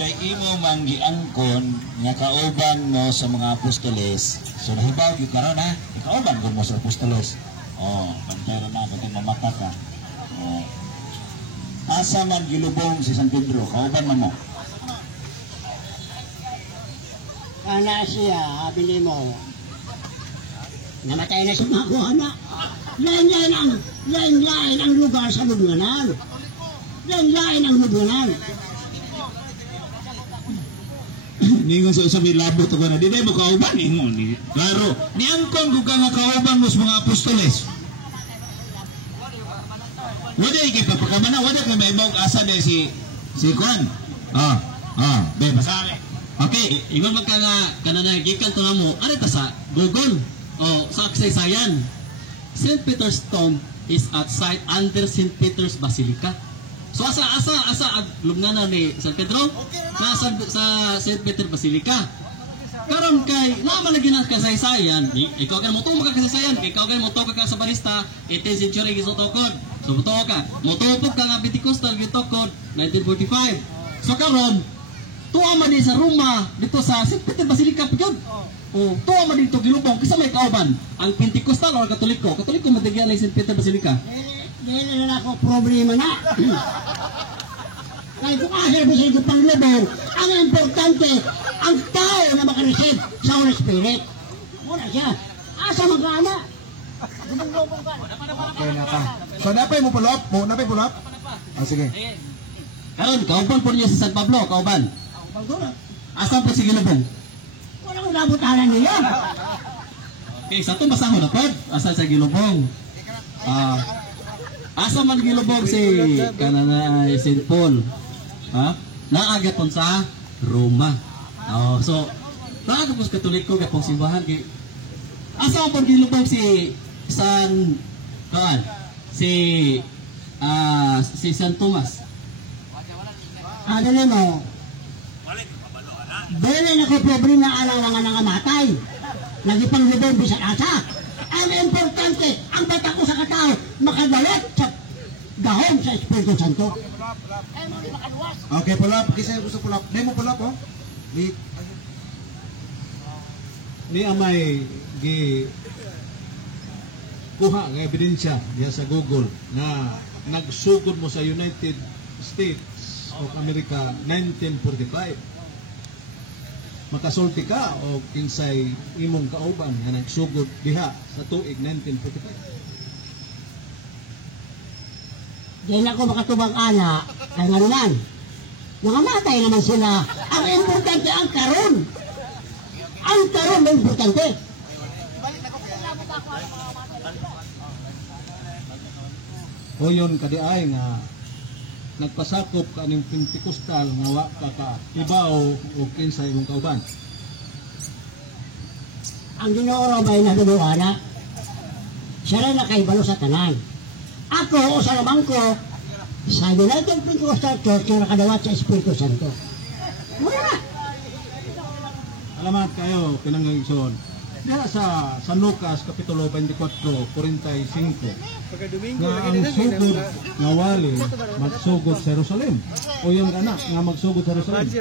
kay imo manggiangkon nga kauban mo sa mga apostoles. So nahibaw gyud karon ha, kauban gud mo sa apostoles. Oh, bantay na ako tong mamata ka. Oh. Asa man gilubong si San Pedro, kauban man mo. Kana siya, bili mo. Namatay na si mga kuhana. Lain-lain ang lugar sa lubnganan. Lain-lain ang lubnganan. Ningon sa sabi labot ko na, di mo kauban ingon ni. Klaro, niangkon ko ka nga kauban mo sa mga apostoles. Wala ikay papakamana, wala ka may ibang asa na si Juan. Be, masami. Okay, iba magka nga kananagikan to mo, ano ta sa Google o sa Aksayayan. St. Peter's Tomb is outside under St. Peter's Basilica. So asa lubnganan ni San Pedro? Nasa sa St. Peter Basilica. Karon kay naman lagi na kasaysayan, ikaw kay mo to makasaysayan, ikaw kay mo to ka sa barista, 18th century gisotokod. So to ka, mo tupog ka nga Pentecostal gitokod 1945. So karon tuwa man din sa Roma dito sa St. Peter Basilica pigod. Oh, tuwa man dito gilubong kasi may kauban ang Pentecostal o Katoliko. Katoliko matigyan ni St. Peter Basilica. Dili na ako problema na. Kaya kung ahir bisay ko pang lubong, ang importante, ang tao na makareceive sa Holy Spirit. Muna siya. Asa magkana? Okay na ka. So napay mo pull-up? Napay pull-up? Sige. Karon, kauban po niya sa San Pablo, kauban. Asa po si gilubong? Walang nabutanan niya. Okay, sa itong basahon na po, asa sa gilubong? Asa man gilubong si kanana St. Paul? Naagat po sa Roma. So, naagap po sa Katoliko, gapong simbahan. Asa man gilubong si si San Tomas? Dali mo. Dili na ko problema na alawangan ng amatay. Nagipang lubong bisa asa. Ang importante, ang bata ko sa katao, makadalat sa gahom sa Espiritu Santo. Okay, pull up. Kisay gusto pull up. Nemo pull up, oh. Ni amay gi kuha nga ebidensya diya sa Google na nagsugod mo sa United States of America 1945. Makasulti ka o kinsay imong kauban nga nagsugod diha sa tuig 1945. Dili ako makatubag ana, kay ngarunan. Nangamatay naman sila. Ang importante ang karon. Ang karon ang importante. O yun kadiay nga nagpasakop ka ning Pentecostal nga wa ka ibaw o kinsay imong kauban. Ang Ginoo may nagduduana. Siya rin nakaibalo sa tanan. Ako o sa lamang ko sa United Pentecostal Church na nakadawat sa Espiritu Santo. Wala. Alamat kayo pinangigsoon. Diya sa San Lucas Kapitulo 24, 45 nga ang sugod nga wali magsugod sa Jerusalem. O yung anak nga magsugod sa Jerusalem. Okay.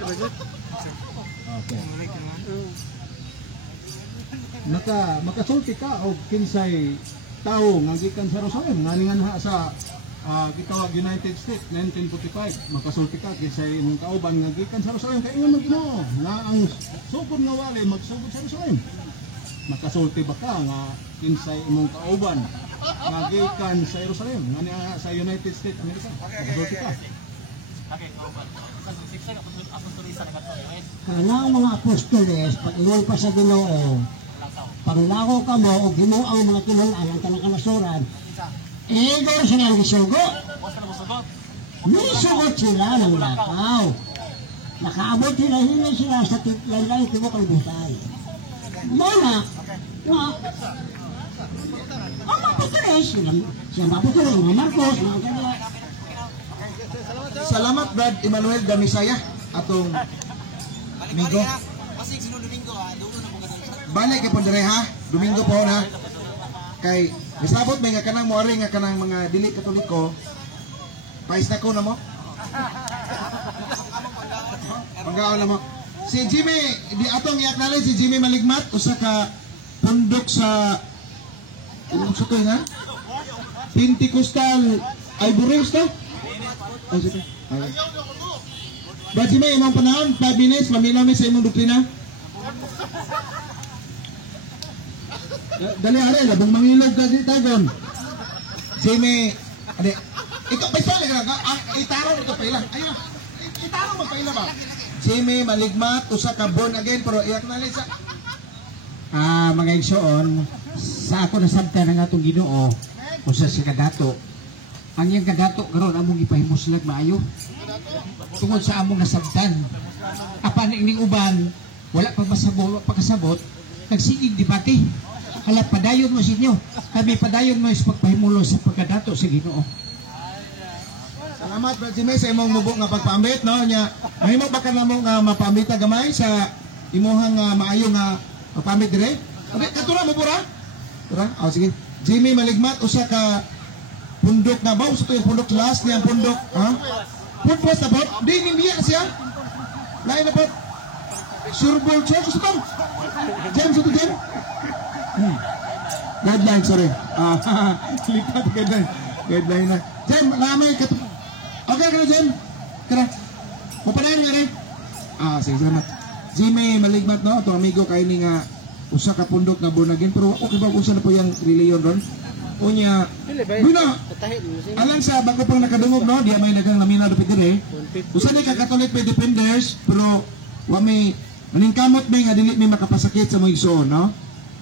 Makasulti ka o kinsay tao nga gikan sa Jerusalem nga ninganha sa gitawag United States 1945. Makasulti ka kinsay imong kauban nga gikan sa Jerusalem kay ingon Ginoo nga ang sugod nga wali magsugod sa Jerusalem. Makasulti ba ka nga kinsay imong kauban nga gikan sa Jerusalem nga niya sa United States America? Makasulti ka. Kana ang mga apostoles, pag ingon pa sa Ginoo, panglako ka mo o Ginoo ang mga tinulaan ang tanang kanasuran, doon sila ang gisugot. Nisugot sila ng lakaw. Nakaabot sila sa laylay tibok ang butay. Muna, ang maputulis, siya maputulis, mga Marcos, mga ganyan. Salamat Brad Emmanuel Damisaya atong Domingo. Balik kay pondere ha, Domingo po na. Kay misabot may nga kanang moari nga kanang mga dili Katoliko. Pais na ko na mo. Magaon mo. Si Jimmy, di atong i-acknowledge si Jimmy Maligmat usa ka pundok sa sa to nga Pentecostal Ivory to. Oh, sige. Okay. Ba Jimmy, imong panahon 5 minutes maminaw mi sa imong doktrina. Dali are labong mangilog ka dito tagon. Jimmy, ade. Ito pa isa lang itarong ito pa ilang. Ayun. Itarong mo pa ilang ba? Jimmy Maligmat usa ka born again pero i-acknowledge sa Mga igsoon, sa ako nasabta ng atong Ginoo usa si kadato. Ang iyang kadato karon among ipahimuslag maayo. Tungod sa among nasabtan. Apan ning uban wala pa masabot, pagkasabot, nagsiig debate. Hala padayon mo sinyo. Kami padayon mo is pagpahimulo sa pagkadato sa Ginoo. Salamat Brad Jimmy sa imong mubok nga pagpaambit no nya. Mahimo ba ka namo nga mapambita gamay sa imuhang maayo nga pagpaambit dire? Abi katura mo pura? Tura? Sige. Jimmy Maligmat usa ka pundok na ba? Usa to yung pundok last niya pundok, ha? Pundok na po? Di nimbiya siya. Lain na po. Surbol Church usa to. James uto James. Guideline, sorry. Lipat guideline. Guideline na. James, lamay ka. Okay, kaya Jem. Kaya. Mapanayin nga rin. Sige, salamat. Jimmy Maligmat, no? Ito amigo kayo ni nga usa ka pundok na born again. Pero okay ba usa na po yung reliyon ron? Unya, Bruno, alang sa bago pang nakadungog, no? Diya may nagang lamina dapit dire. Usa ni ka Catholic may defenders, pero wa may maningkamot may nga dili may makapasakit sa mga igsoon, no?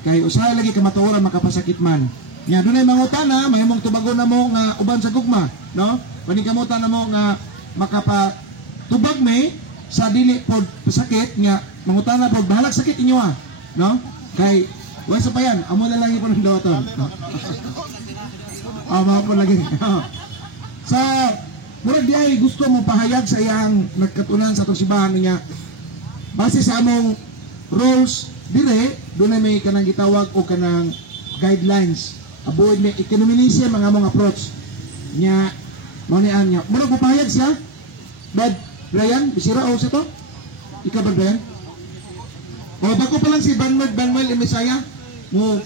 Kay usahay lagi ka matuoran makapasakit man. Nya dunay mangutana, mahimong tubagon na mo nga uban sa gugma, no? Paningkamutan na mo nga makapatubag may sa dili pod pasakit nga mangutana pod bahalag sakit inyo no? Kay wa sa payan, amo na lang ipon ng dawaton. Amo po lagi. Sa murag diay gusto mo pahayag sa iyang nagkatunan sa itong simbahan niya base sa among rules dire dunay may kanang gitawag o kanang guidelines avoid may economism ang among approach nya mo ni anya murag papahayag siya bad Brian bisira o sa to ikaw ba Brian o bako pa lang si Banwell Emisaya mo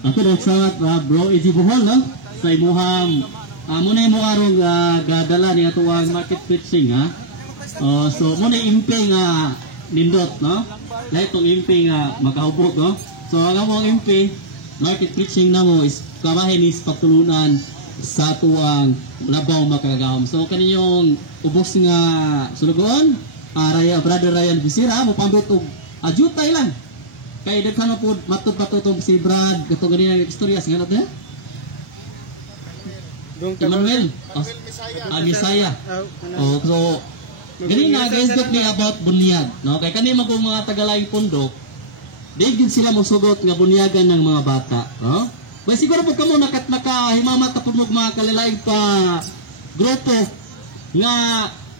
ako daw sa bro Eji Buhol no sa imuhang muna yung arong gadala ni atuang market preaching ha. So muna imping nindot no lahat itong imping makahubog no. So ang among imping market preaching na mo is kabahin is pagtulunan sa tuang labaw makagahom. So kaninyong ubos nga sulugon Brother Ryan Bisira mo pambit og ajutay lang kay daghan po matud-patutong si Brad kato ganina ang istorya sa ganat Emmanuel Misaya. So ganina guys got me about bunyag no kay kani magong mga tagalayong pundok di sila mosugot nga bunyagan ng mga bata no. Well, siguro po kamo nakahimamat na po mga kalilaing pa grupo nga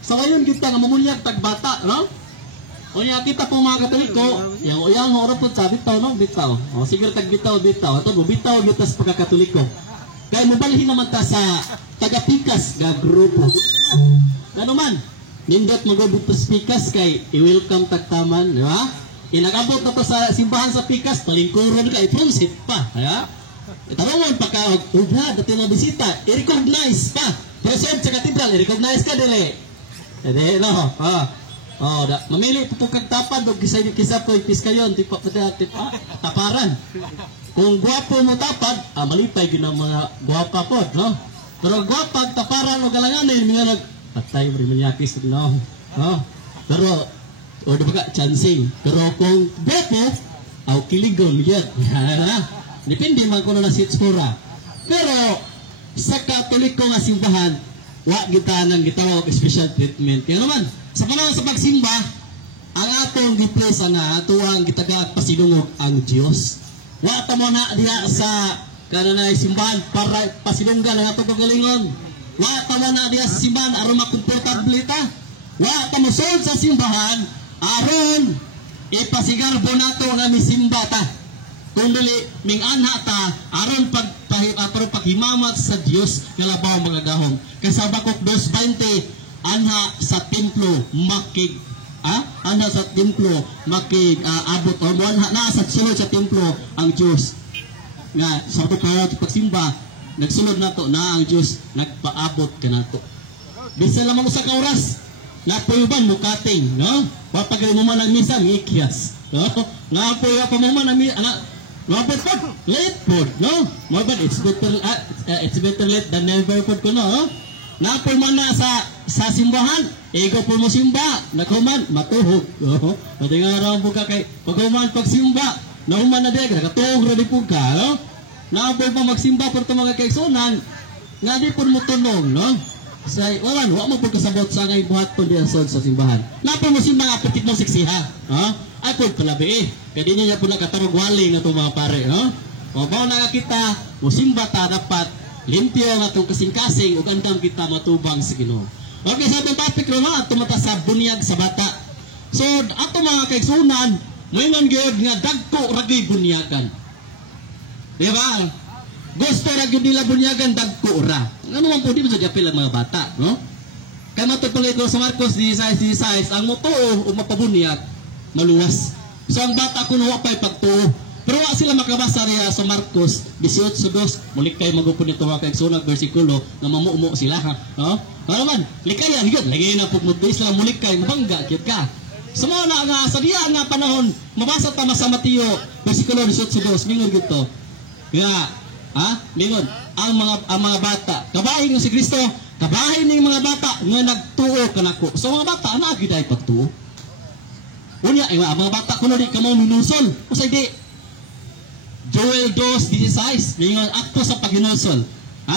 sa ngayon kita nga mamunyag tagbata, no? O niya kita po mga Katoliko, yung oras po sa bitaw, no? Bitaw. O siguro tagbitaw, bitaw. Ito, bitaw kita sa pagkakatoliko. Kaya mabalhin naman ta sa tagapikas nga grupo. Ano man, nindot magabutos pikas kay i-welcome tagtaman, di ba? Inagabot na to sa simbahan sa pikas, talingkuron ka, i-prosit pa, di ba? Itanungan pa ka, ugha, dati na bisita, i-recognize pa. Present sa katedral, i-recognize ka dili. Hindi, no? Mamili po kag tapad, o kisa po, ipis kayo, tipa, taparan. Kung guwapo mo tapad, malipay yun ang mga guwapa po, no? Pero guwapag, taparan, o galanganin, mga patay mo rin manyakis, no? Pero, o diba ka, chancing. Pero kung guwapo, kiligon, yan. Depende man kung na sitsura. Pero sa Katoliko nga simbahan, wa kita nang gitawag special treatment. Kaya naman, sa panahon sa pagsimba, ang atong gipres nga atuang gitaga pasidungog ang Dios. Wa ta mo na diha sa kananay simbahan para pasidunggan ang atong kagalingon. Wa ta mo na diha sa simbahan aron makomportable ta. Wa ta mo sud sa simbahan aron ipasigarbo nato nga misimba ta. Kung dili ming ana ta aron paghimamat sa Dios nga labaw mga gahom. Kay sa Habakuk 2:20 anha sa templo anha sa templo abot o na sa sulod sa templo ang Dios nga sa para pagsimba nagsulod nato na ang Dios nagpaabot kanato bisan lamang usa ka oras napuyuban mukating no papagay mo man ang misa ngikyas no napoy pa mo man ang Robert Ford, late Ford, no? Robert, it's better late than never Ford ko, no? Napoy man na sa simbahan, ikaw po mo simba, nakuman, matuhog. No? Pwede nga raw po ka kay, pagkuman pagsimba, nahuman na dek, nakatuhog rin po ka, no? Napoy pa magsimba por ito mga kaigsunan, nga di po mo tunog, no? Say, wala mo po kasabot sa ngay buhat po diya sa simbahan. Napoy mo simba, apetit mo siksiha, ha? Ay po palabi kaya di niya po nakatarog waling na itong mga pare no? O bawa na kita musimba ta dapat limpyo nga itong kasing-kasing o kandang kita matubang sa Ginoo. Okay, sa itong topic naman tumata sa bunyag sa bata. So ato mga kaigsunan mayroon gyud nga dagko ragay bunyagan, di ba? Gusto ragay nila bunyagan dagko ra ano man po di mo sa japil ang mga bata no? Kaya matutuloy ko sa Marcos 16:16 ang mutuo o mapabunyag maluwas. So ang bata kuno wa pay pagtuo. Pero wa sila makabasa riya sa Marcos 18:2. Mulikay magupon nito mga kaigsunan bersikulo nga mamuumo sila ha. No? Ano man, likayan gyud lagi na pug mudto sila mulikay mabangga gyud ka. Sumo na nga sa diya nga panahon mabasa ta sa Mateo bersikulo 18:2 mingon gyud to. Mingon ang mga bata kabahin nga si Kristo, kabahin ning mga bata nga nagtuo kanako. So mga bata ana gyud ay pagtuo. Unya, mga bata kuno di ka mo minusol. Usay di. Joel 2:16. Ngayon, akto sa paghinusol.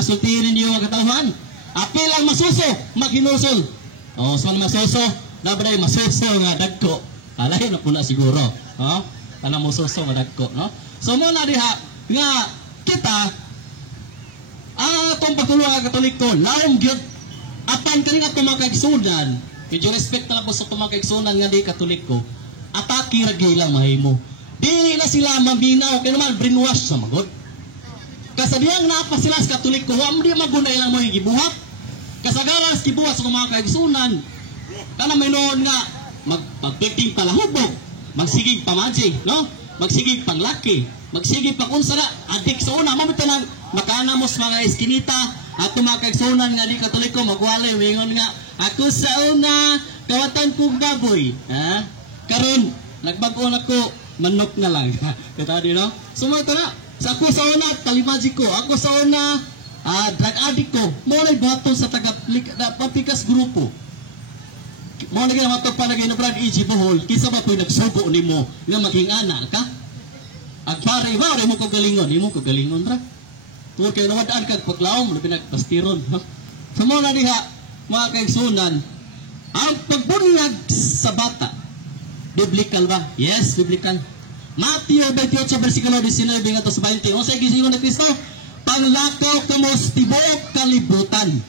Sultirin niyo ang katauhan. Apil ang masuso, maghinusol. O, so masuso, dapat masuso nga dagko. Alay na pula siguro. Tanang masuso nga dagko. No? So, muna diha, nga kita, atong pagtulong ang Katoliko, laong gyud apan kani nga tumakagsunan. Medyo respect na po sa tumakagsunan nga di Katoliko. Atake ragi lang mahimo. Dili na sila maminaw kaya naman brainwash sa magod. Kasadiyang napa sila sa Katoliko, wa di magunay lang mo gibuhat. Kasagawas gibuhat sa mga kaigsunan. Kana may noon nga magpagping palahubog, magsigig pamansig, no? Magsigig panglaki, magsigig pakunsa na adik sa una mabitanang makanamos mga eskinita at mga kaigsunan nga di Katoliko magwalay wingon nga ako sa una kawatan kong baboy. Karon nagbago na ko manok na lang. Kata di no? Sumunod na. Sa ako sa una talimaji ko. Ako sa una drug addict ko. Mo na baton sa papikas grupo. Mo na gina mato pa na gina brand EG Bohol. Kisa ba po nagsugo nimo nga maging ana ka? Agpare ba mo ko galingon, imo ko galingon ra. Tuwa kayo nawadaan kag paglaom na pinagpastiron. So mo na diha mga kaigsunan, ang pagbunyag sa bata, biblical ba? Yes, biblical. Matthew 28, versikulo 19 hanggang 20. Ang sa gisingon ni Kristo, panglakaw kamos tibok kalibutan.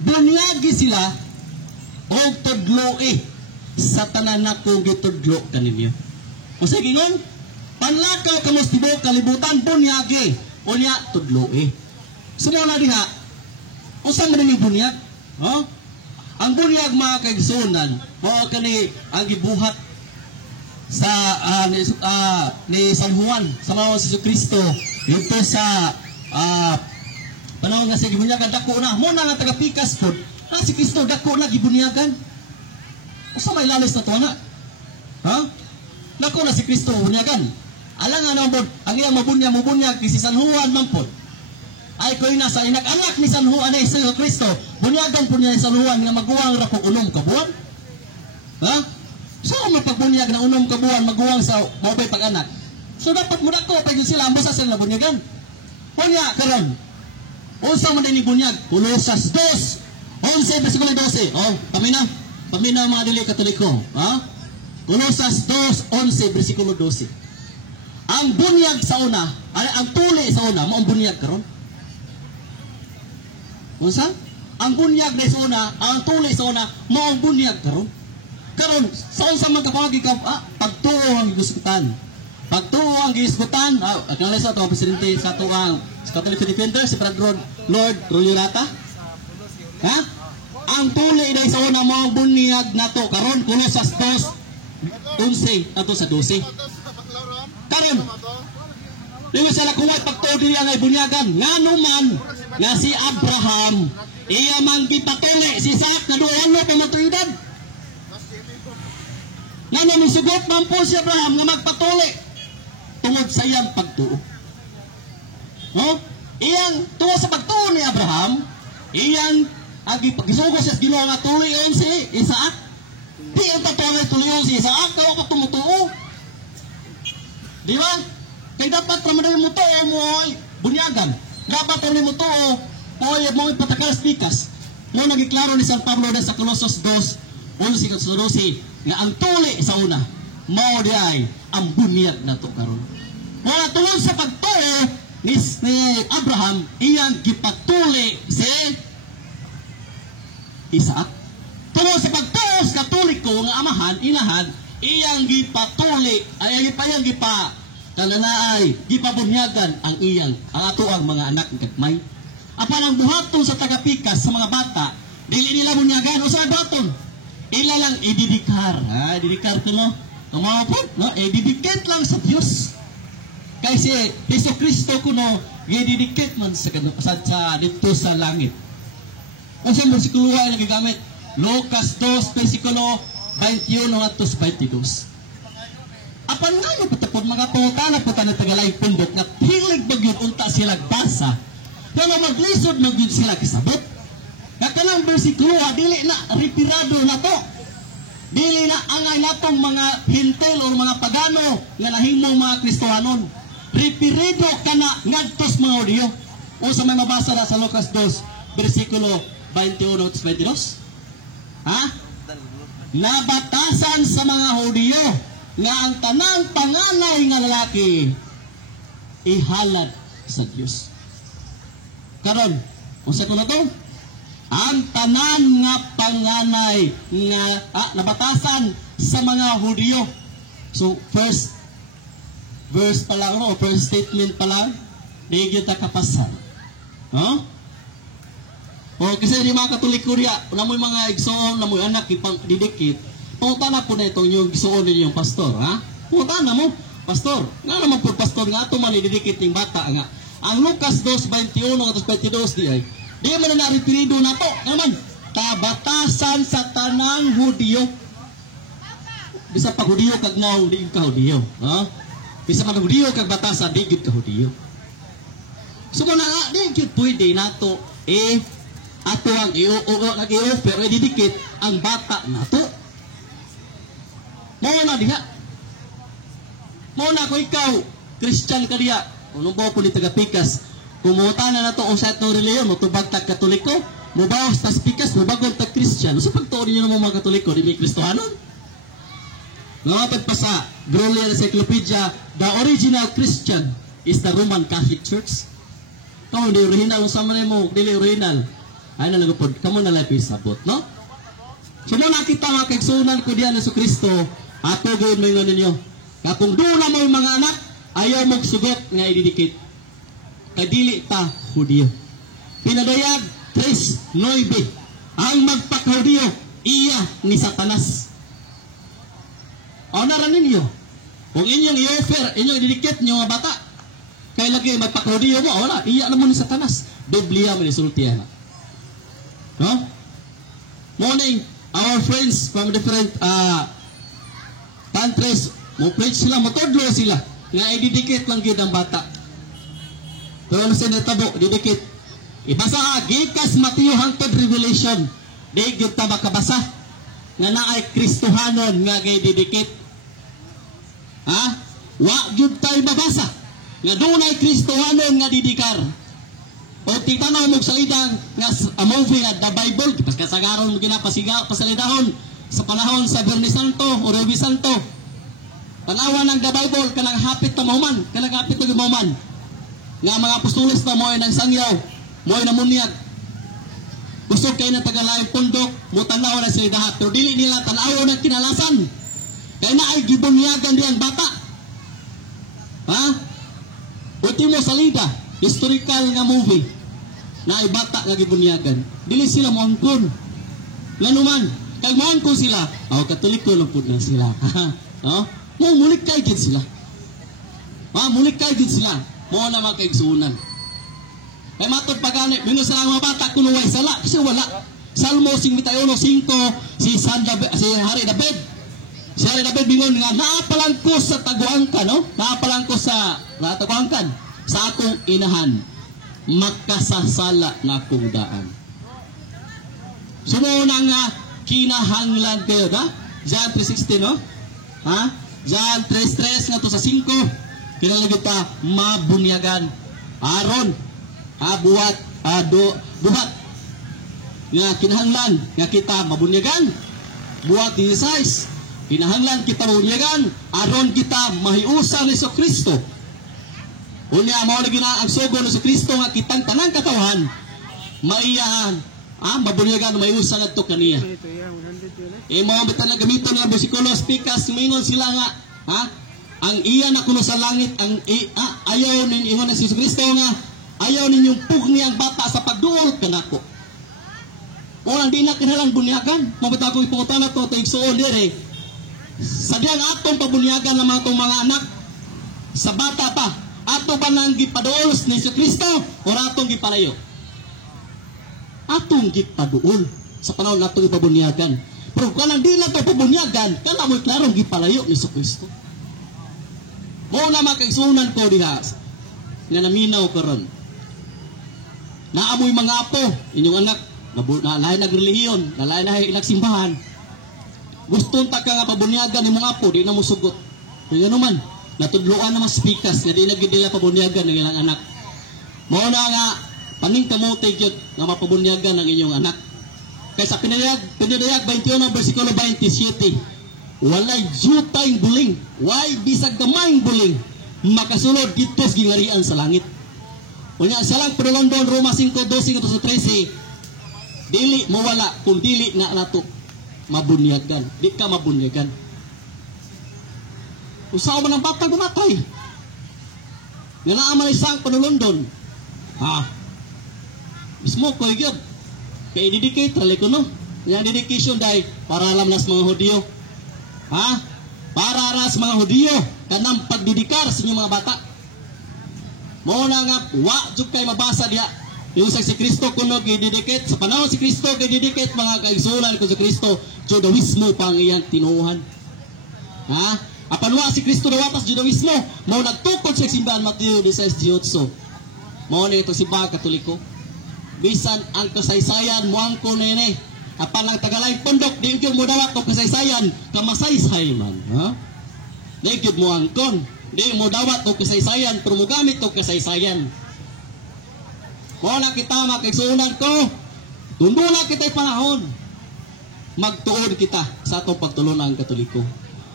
Bunyagi sila o tudloi sa tanan ako gitudlo kaninyo. Ang sa gingon, panlakaw kamos tibok kalibutan, bunyagi o niya tudloi. Sumuna diha, usang man ni bunyag, ang bunyag mga kaigsunan, mao kani ang gibuhat sa ni San Juan sa mga si Kristo dito sa panahon nga siya gibunyagan dako na mo na nga taga-pikas pod si Kristo dako na gibunyagan. Usa may lalis na to na dako na si Kristo bunyagan. Alang nga naman ang iyang mabunyag si San Juan man pod ay ko'y nasa inag-anak ni San Juan ay sa Kristo, bunyagan po niya San Juan nga maguwang ra po unom kabuan. So, mapagbunyag na unom kabuan, maguwang sa mabay pag-anak. So, dapat mo na ko, pagin sila, basta sila bunyagan. Punya, karon. Unsa man din bunyag, Colosas 2, 11, versikulo 12. Paminaw mga dili Katoliko. Colosas 2, 11, versikulo 12. Ang bunyag sa una, ang tuli sa una, mo ang bunyag karon. Unsa? Ang bunyag na sa una, ang tuli sa una, mo ang bunyag karon. Karon, saan sa magkapawagi ka, pagtuo ang gisgutan. Pagtuo ang gisgutan, at nga sa ito, presidente sa ito sa Catholic Defender, si Padron Lord Royolata. ang tuli dahil sa una mo bunyag na to karon Colosas 2:11 ato sa 12 karon di sila kung may pagtuo diya nga bunyagan nganuman nga si Abraham iya man gipatuli si Isaac na duha na pamatuyudan nga namisugot man po si Abraham nga magpatuli tungod sa iyang pagtuo. No? Iyang tuwa sa pagtuo ni Abraham, iyang gisugos sa Ginoo nga tulion si Isaac. Di ang tatuwa nga tulion si Isaac, kaya ko tumutuo. Di ba? Kaya dapat naman mo tuo mo bunyagan. Dapat naman mo tuo mo ipatakalas bikas. Mo nagiklaro ni San Pablo sa Colossus 2:11 nga ang tuli sa una mao di ay ang bunyag na to karon. Wala tungod sa pagtuo ni Abraham iyang gipatuli si Isaac. Tungod sa pagtuo sa katoliko nga amahan inahan iyang gipatuli ay iyang gipabunyagan ang ato ang mga anak ng gagmay. Apan ang buhaton sa tagapikas sa mga bata dili nila bunyagan o sa buhaton ila lang ididikar. Ididikar ko no. Kumapot, no? Ididikit lang sa Diyos. Kasi Hesus Kristo ko no, ididikit man sa dito sa langit. Kasi ang versikulo ay nagagamit. Lucas 2, versikulo 21 at 22. Apan nga yung patapod mga pangutana po tayo tagalay pundok na hilig bagyod unta sila basa. Pero maglisod magyod sila kasabot. Kakalang bersikulo, dili na retirado na to. Dili na angay natong mga hintel o mga pagano nga nahimong mga Kristohanon. Repirido ka na ngadtos mga audio. O sa may mabasa na sa Lucas 2, versikulo 21 at 22. Ha? Nabatasan sa mga Hudyo nga ang tanang panganay nga lalaki ihalad sa Diyos. Karon, unsa ko na to? Ang tanan nga panganay nga nabatasan sa mga Hudyo. So first verse pa lang, no? First statement pa lang, di kita kapasan. No? O kasi di mga Katoliko riya, na mo mga igsoon, na mo anak ipang didikit, punta na po na itong yung igsoon ninyo yung pastor, ha? Punta na mo, pastor. Nga naman po pastor nga ito man ididikit ng bata nga. Ang Lucas 2:21 at 22 di ay di man na referido na to naman kabatasan sa tanang Hudyo. Bisa pag Hudyo kag naong di ka Hudyo, ha? Bisa pag Hudyo kag batasan di gid ka Hudyo. So mo na di gid pwede nato ato ang nag-i-offer didikit ang bata nato. Mo na diha. Mo na ko ikaw Christian ka diha. Unong po ni tagapikas kumuta na to sa itong reliyon, mutubag tag Katoliko, mubawas tas pikas, mubagol tag Christian. So pagtuon niyo ng mga Katoliko, di may Kristohanon? Ngamatag pa sa Grolian Encyclopedia, the original Christian is the Roman Catholic Church. Kamo di original, sama na mo, dili original. Ay nalagupod, kamo nalapis sabot, no? So mo nakita mga kaigsunan ko diyan sa Kristo, ato gawin mo yung ninyo. Kapag doon na mo yung mga anak, ayaw magsugot nga ididikit. Kadili ta Hudyo. Pinadayag 3:9 ang magpakahudyo iya ni Satanas. O naran ninyo kung inyong i-offer inyong ididikit nyo nga bata kay lagi magpakahudyo mo wala iya naman ni Satanas. Biblia mo nisulti na. No? Morning our friends from different countries mo preach sila motodlo sila nga ididikit lang gid ang bata. Pero ano sa natabo, didikit. Ibasa gikas Mateo hangtod Revelation. Di gyud ta makabasa nga naay Kristohanon nga gay didikit. Ha? Wa gyud tay mabasa nga dunay Kristohanon nga didikar. O tigtanaw mo sa idang nga movie nga the Bible kipas kasagaron mo ginapasiga pasalidahon sa panahon sa Viernes Santo o Jueves Santo. Tanawan ng the Bible kanang hapit ta mahuman, kanang hapit ta mahuman. Nga mga apostoles na mo ay nang sangyaw, mo ay namunyag. Gusto kayo ng tagalayang pundok, mo tanaw na sila dahat. Pero dili nila tanaw na kinalasan. Kaya na ay gibunyagan diyang bata. Ha? Ultimo salida, historical nga movie, na ay bata nga gibunyagan. Dili sila mo angkon. Nganuman, kag maan ko sila, Katoliko lang po na sila. No? Mo mulik kay gid sila. Mulik kay gid sila. Mo na makaigsunan. Kay matod pagani, bingo sa mga bata kuno way sala, kasi wala. Salmo 51:5 si Hari David. Si Hari David bingon nga naapalang ko sa taguangkan, no? Naapalang ko sa taguangkan sa akong inahan. Makasasala na akong daan. Sumuna nga kinahanglan kayo, da? John 3:16, no? John 3:3 nga to sa 5. Kinalagay ta mabunyagan. Aron, buhat nga kinahanglan nga kita mabunyagan. Buhat 16. Kinahanglan kita mabunyagan aron kita mahiusa ni Kristo. Unya mao lagi na ang sugo ni Kristo nga kitang tanang katawan maiyahan mabunyagan mahiusa ngadto kaniya. Mao bitan nga gamiton nga bersikulo pikas mingon sila nga ang iya na kuno sa langit ang ayaw nin ingon na si Kristo nga ayaw ninyong pugni ang bata sa pagduol kanako. O hindi na kinalang bunyagan. Mabata akong ipungutan na ito, taigsuon dire. Sadyang atong pabunyagan ng mga anak sa bata pa. Ato ba nang gipaduol ni Kristo o atong gipalayo? Atong gipaduol sa panahon natong ipabunyagan. Pero kung lang di lang ito pabunyagan, kala mo'y klarong gipalayo ni Kristo. O na makaigsunan ko diha nga naminaw karon. Naamoy mga apo, inyong anak, lain nagrelihiyon, lain na nagsimbahan. Gusto ta ka nga pabunyagan ng mga apo, di na mo sugot. Kaya naman, natudluan na mas pikas, na di nagidila pabunyagan ng ilang anak. Mao na nga, paning kamote yun, nga mapabunyagan ng inyong anak. Kaya sa pinadayag 21, versikulo 27, walay jutay buling, way bisag gamayng buling, makasunod gitos gingarian sa langit. Unya sa lang London, Roma 5:12-13, dili mawala kung dili nga nato mabunyagan. Di ka mabunyagan. Usaw man ang bata gumatay. Nga naaman isang panulundon. Mismo ko yun. Kaya i-dedicate, rali ko no. Yang dedication dahil para alam nas mga Hudiyo. Para aras mga Hudiyo. Kanang pagdidikar sa inyong mga bata. Mo na nga, juk kay mabasa diya. Yung sa si Kristo kuno i-dedicate. Sa panahon si Kristo i-dedicate mga kaigsulan ko si Kristo. Judawismo pang iyang tinuhan. Apanwa si Kristo dawatas Judawismo. Mo nagtukod sa simbahan Mateo 16:18. Mo na ito si Ba Katoliko. Bisan ang kasaysayan mo ang kunene. Apan ang tagalay pondok di gyud mo dawat og kasaysayan kamasaysay man. Di gyud mo ang kon. Di mo dawat og kasaysayan pero mo gamit og kasaysayan. Wala kita makigsunan ko. Tundula kita panahon. Magtuod kita sa atong pagtulunan Katoliko.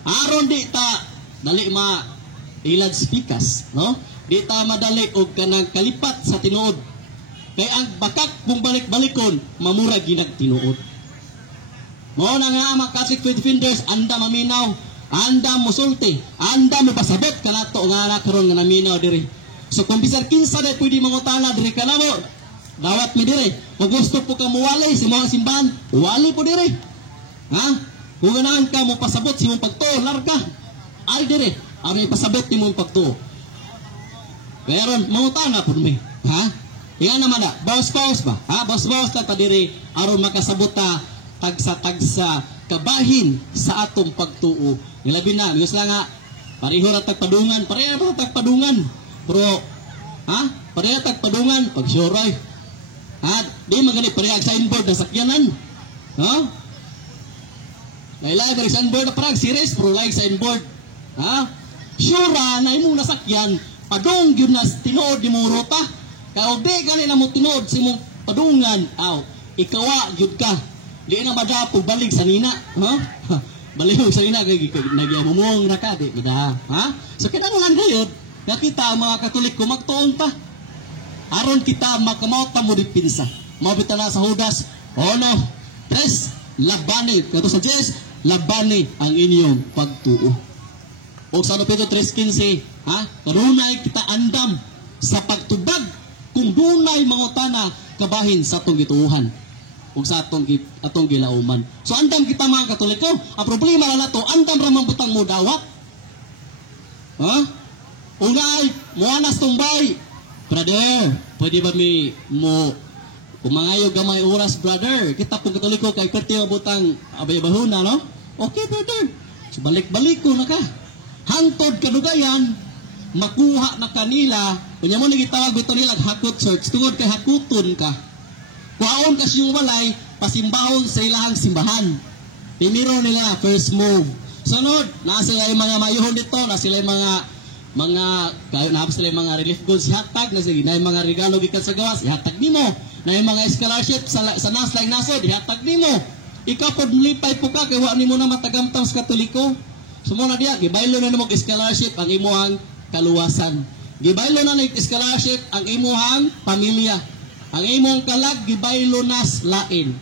Aron di ta dali ma ilad spikas, no? Di ta madali og kanang kalipat sa tinuod. Kay ang bakak kung balik-balikon mamura ginag tinuod. Mo na nga mga Catholic defenders anda maminaw, anda musulti, anda mo pasabot kanato nga nakaron nga naminaw diri. So kung bisan kinsa day pwede mangutana diri kanamo, dawat mi diri. Kung gusto po ka muwalay sa mga simbahan, wali po diri. Kung ganahan ka mo pasabot si mong pagtuo, larga. Ay diri, ang pasabot ni mong pagtuo. Pero mangutana po mi, yan naman na, bawas-bawas ba? Bawas-bawas lang ta diri aron makasabot ta tagsa-tagsa kabahin sa atong pagtuo. Nilabi na, niyos lang nga, pareho na tagpadungan, pareho na tagpadungan. Pero, pareho tagpadungan, pagsuroy. Di magani pareho signboard na sakyanan. Lailay dari signboard na parang series, pero like signboard. Sura na imong nasakyan, padung yun na tinood di mong ruta. Kaya di gani na mo tinood si mong padungan, ikawa yun ka. Di na madapog balik sa nina. Balik sa nina, nagyamumong na ka, di bida. So kita lang gayod, na kita mga Katoliko magtuon ta. Aron kita makamauta mo dipinsa. Mabita na sa Judas, 1:3, labani. Kato sa Diyos, labani ang inyong pagtuo. O sa Pedro 3:15, kanunay kita andam sa pagtubag kung dunay mangutana kabahin sa itong gituuhan. ug sa atong gilauman. So andam kita mga Katoliko, ang problema na nato andam ra man butang mo dawat. Ha? Ungay, muanas tumbay. Brother, pwede ba mi mo kumangayo gamay oras, brother? Kita pong Katoliko kay perti butang abay bahuna, no? Okay, brother. So balik-balik ko na ka. Hangtod kadugayan, makuha na kanila. Kunya mo nagitawag ito nila hakot church. Tungod kay hakuton ka. Kuhaon kasi yung walay, pasimbahon sa ilahang simbahan. Piniro nila, first move. Sunod, na sila yung mga mayuhon dito, na sila yung na sila yung mga relief goods, hatag, na sila yung mga regalo gikan sa gawas, ihatag nimo. Na yung mga scholarship sa naslang nasod, ihatag nimo. Ikaw po nilipay po ka, kaya wala nimo na matagamtang sa Katoliko. Sumuna diya, gibaylo na nimo scholarship ang imuhang kaluwasan. Gibaylo na ng scholarship ang imuhang pamilya. Ang imong kalag gibaylo nas lain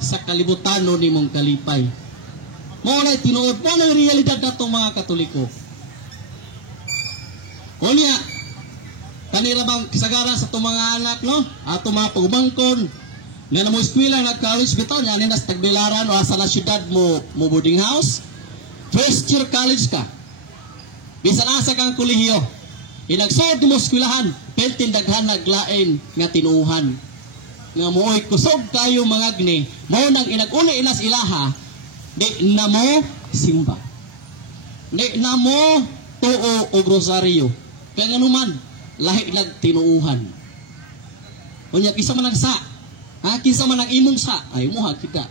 sa kalibutan ni mong kalipay. Mo na tinuod mo na realidad natong mga Katoliko. Unya, kanila bang kasagaran sa itong mga anak, no? Ato mga pagumangkon, nga na mo eskwela, nag-college bitaw, nga ninas tagbilaran o asa na syudad mo boarding house. First year college ka. Bisan asa kang kolehiyo. Inagsod mo eskwelahan, peltin daghan naglain nga tinuuhan. Nga mooy kusog kayo mga gni, mo nang inag-uli inas ilaha, di na mo simba. Di na mo tuo o rosaryo. Kaya nga naman, lahi nag tinuuhan. Unya, kisa man nagsa. Ha? Kisa man ang imong sa. Ay, muha kita.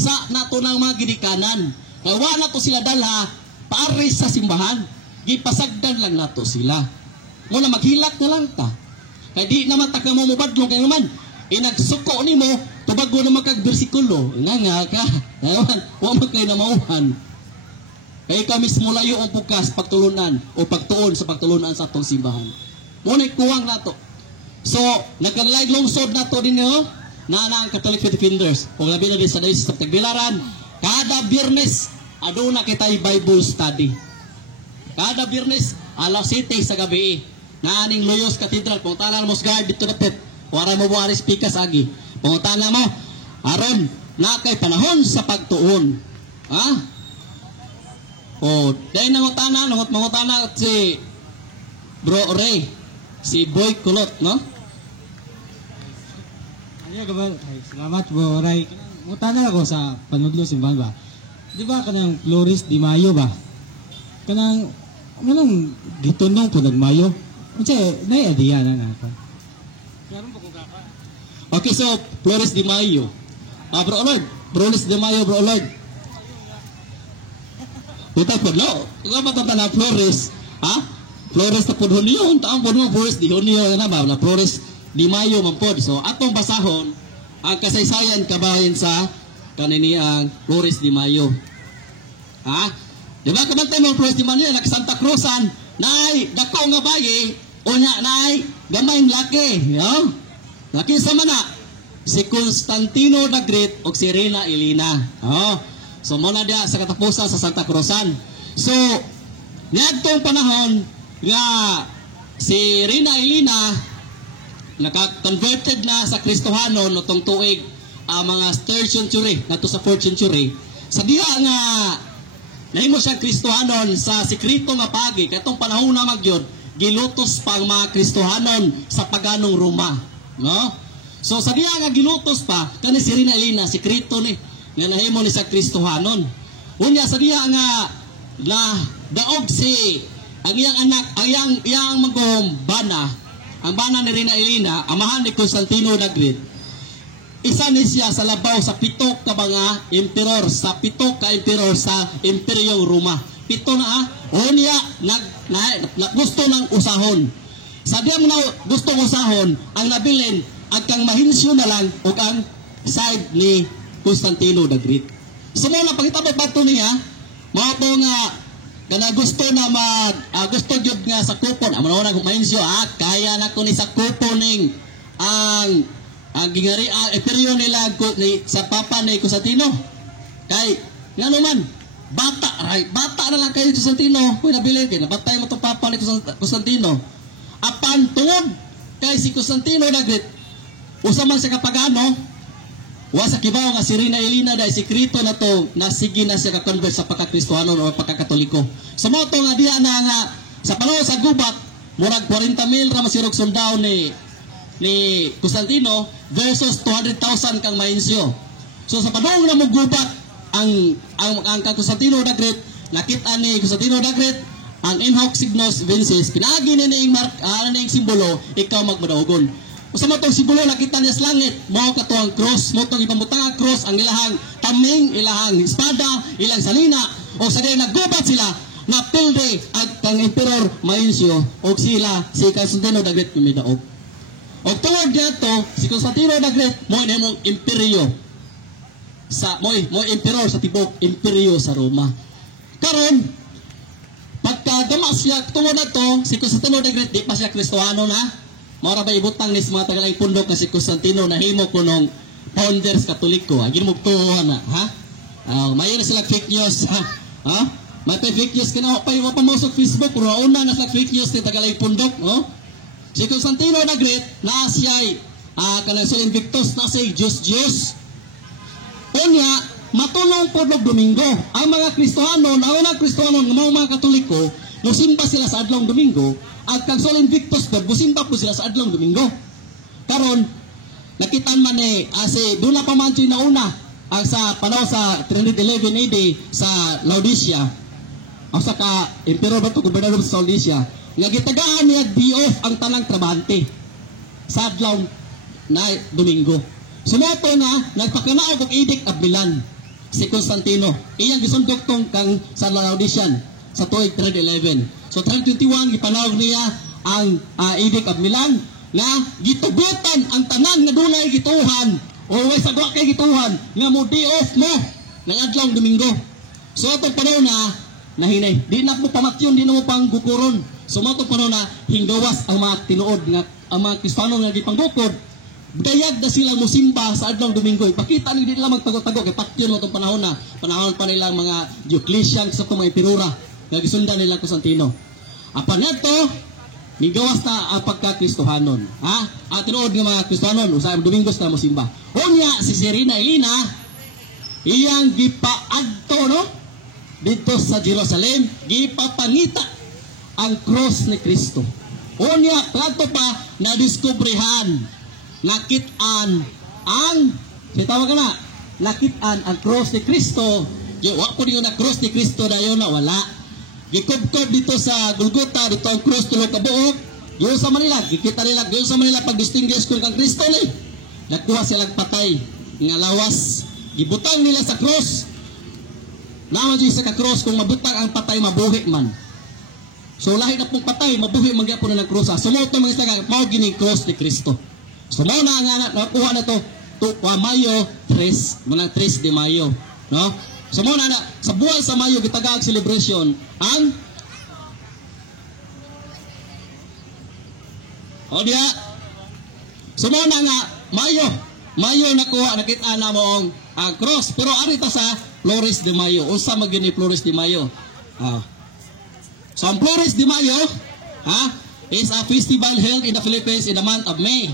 Sa nato ng mga gidikanan. Kaya wala to sila dala, paaris sa simbahan. Gipasagdan lang nato sila. Muna maghilak na lang ta. Kaya di naman taka mo mubadlong kaya naman. Inagsuko ni mo, tubago na magkag-bersikulo. Nga ka. Ngayon, huwag kayo na mauhan. Kaya ikaw mismo layo ang pukas, pagtulunan, o pagtuon sa pagtulunan sa atong simbahan. Muna kuwang nato. So, nagkanlaig lungsod nato din nyo, na ang Catholic Defenders. Kung labi na din sa Diocese of Tagbilaran, kada Biyernes, aduna kita'y Bible study. Kada Biyernes, alas 7 sa gabi, na aning Loyos Cathedral, pangutanan mo sa guard dito na pet, wara mo buhari speakers agi. Pangutanan mo, aron, na kay panahon sa pagtuon. Ha? O, dahil mangutana si Bro Ray, si Boy Kulot, no? Ay, salamat Bro Ray. Mutana ako sa panudlo simbahan ba? Di ba kanang Flores de Mayo ba? Kanang gitunong po nagmayo. Kasi nai-idea na natin. Okay, so Flores de Mayo. Bro Lord, Flores de Mayo, Bro Lord. Puta po, no? Kung matata na Flores, ha? Flores na po Hunyo, taong po naman Flores di Hunyo, na ba? Na Flores di Mayo man po. So, atong basahon, ang kasaysayan kabayan sa kanini ang Flores di Mayo. Ha? Di ba kamantay mo Flores di Mayo, nag-Santa Cruzan, nay, dako nga bayi, unya, nay, gamay laki, no? Laki sa mana, si Constantino the Great o si Rina Elena. Oh. So, muna dia sa katapusan sa Santa Cruzan. So, niadtong panahon nga si Rina Elena naka-converted na sa Kristohanon no tong tuig mga 3rd century nato sa 4th century. Sa diha nga nahimo siya Kristohanon sa sekreto nga pagi katong panahon na magyod gilutos pa ang mga Kristohanon sa paganong Roma, no? So sa diha nga gilutos pa kani si Rina Elena sekreto ni nga nahimo ni sa Kristohanon. Unya sa diha nga na daog si ang iyang anak, ang iyang bana, ang bana ni Rina Elena, amahan ni Constantino the Great. Isa ni siya sa labaw sa 7 ka mga emperor, sa 7 ka emperor sa Imperyong Roma. 7 na unya gusto ng usahon. Sa diya na gustong usahon, ang nabilin agkang mahinsyo na lang o ang side ni Constantino the Great. So muna pagkitabot bato niya, mga po nga kana gusto na gusto jud nga sa kupon amo na kung mainsyo kaya na ko ni sa kuponing ang gingari imperyo nila ni sa papa ni Constantino kay ngano man bata na lang kayo Constantino kung nabili kay nabatay mo to papa ni Constantino apan tungod kay si Constantino nagit usa man sa kapagano Wa sa kibaw nga si Rina Elena dahil sikreto na to na sige na siya ka-convert sa pagka-Kristohanon o pagka-Katoliko. Sa mo to nga diha na nga sa panahon sa gubat murag 40,000 ra masirog sundao ni Constantino versus 200,000 kang Mainsyo. So sa panahon na mo gubat ang Constantino the Great, nakita ni Constantino the Great ang Inhoc Signos Vinces, pinagi ni ning simbolo, ikaw magmadaugon. Usa mo tong simbolo nakita niya sa langit, mao katuang cross, mo tong ipamutang cross ang ilahang taming, ilahang espada, ilang salina, o sa diay naggubat sila na pilde at kang Emperor Mainsyo o sila si Constantino the Great midaog. O tungod dito si Constantino the Great mo imong imperyo sa mo emperor sa tibok imperyo sa Roma. Karon pagkadama siya tungod na to si Constantino the Great di pa siya Kristohano na. Mara ba ibutang ni mga tagalay pundok na si Constantino na himo ko nung founders Katoliko. Agin mo tuwa na, ha? Mayon sila fake news, ha? May fake news kina pa yung pamusok Facebook, pero una na sila fake news ni tagalay pundok, no? Si Constantino the Great na siya'y kanang so Invictus na si Diyos. Unya, matulong po ng Domingo. Ang mga Kristohanon, ang mga Kristohanon, mga Katoliko, musimba sila sa adlong Domingo, at kang Sol Invictus po, musimba po sila sa adlong Domingo. Karon, nakitaan man si doon na pamanchoy na una, ang sa panahon sa 311 AD sa Laodicea, ang sa ka-Emperor ba ito, Gobernador sa Laodicea, nga gitagaan niya di-off ang tanang trabahante sa adlaw na Domingo. Sumoto na, nagpakanaog ang Edict of Milan, si Constantino. Iyang gisundok tong kang sa Laodicean, sa tuig 311. So 321 gipanawag niya ang Edict of Milan nga gitugutan ang tanan nga dunay gituhan o way sagwa kay gituhan nga mo di off mo ng adlaw Domingo. So atong panahon na nahinay di na mo pamatyon, di na mo pang gukuron. So atong panahon na hinggawas ang mga tinuod nga ang mga Kristiyano nga gipanggukod, dayag na sila musimba sa adlaw Domingo. Ipakita ni di nila magtago-tago kay patyon mo atong panahon na panahon pa nila mga Diocletian sa mga emperora nga gisundan nila Constantino. Apan nato migawas na ang pagka-Kristohanon, ha? At tinuod nga mga Kristohanon usa ang Domingos na mosimba. Unya si Rina Elena iyang gipaadto no dito sa Jerusalem, gipapangita ang cross ni Kristo. Unya plato pa na diskubrehan, nakitaan ang sitawa ka na, nakitaan ang cross ni Kristo. Wa ko niyo na cross ni Kristo dayon na wala. Gikubkob dito sa Golgota, dito ang cross tulo ka buok. Yung sa Manila, gikita nila, yung sa Manila pag-distinguish kung kang Kristo ni. Nagkuha silang patay, nga lawas. Gibutang nila sa cross. Naman din sa ka-cross, kung mabutang ang patay, mabuhi man. So lahi na pong patay, mabuhi man gyapon na ng cross. Sumoto mga isla, mao gini cross ni Kristo. So mao na nga nakuha na to Mayo 3, mga 3 de Mayo, no? So mo na sa buwan sa Mayo gitagag celebration ang dia. So mo na nga Mayo nakuha nakita na mo ang cross, pero ari ta sa Flores de Mayo. Usa magini Flores de Mayo. So ang Flores de Mayo is a festival held in the Philippines in the month of May.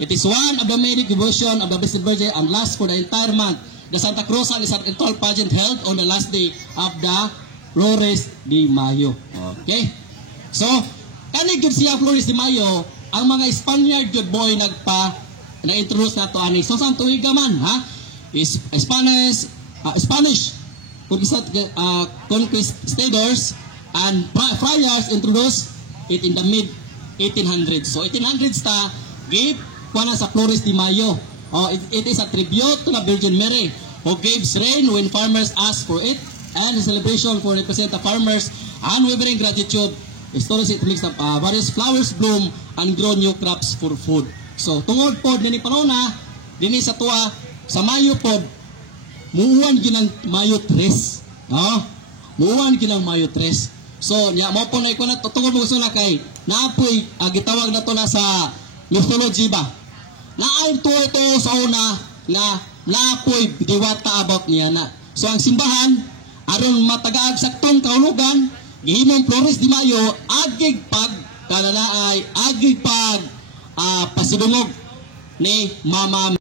It is one of the many devotion of the Blessed Virgin and lasts for the entire month. The Santa Cruz is an entire pageant held on the last day of the Flores de Mayo. Okay? So, kanigid siya Flores de Mayo, ang mga Spaniard good boy na-introduce na to ani. So, saan tuwiga man, ha? Spanish conquistadors and friars introduced it in the mid-1800s. So, 1800s ta, give kuha sa Flores de Mayo. It is a tribute to the Virgin Mary who gives rain when farmers ask for it, and the celebration for represent the farmers' unwavering gratitude. Stories it makes the various flowers bloom and grow new crops for food. So tungod pod nini panahon na dinhi sa tuwa sa Mayo pod muwan ginang Mayo 3. Muwan ginang Mayo 3. So nya mo po na iko na tungod mo gusto na kay naapoy gitawag na to na sa mythology ba. Naaw to sa una nga naapoy diwata about niya na. So ang simbahan aron matagaag saktong kahulugan gihimong Flores de Mayo agig pag kananaay agig pag pasidungog ni Mama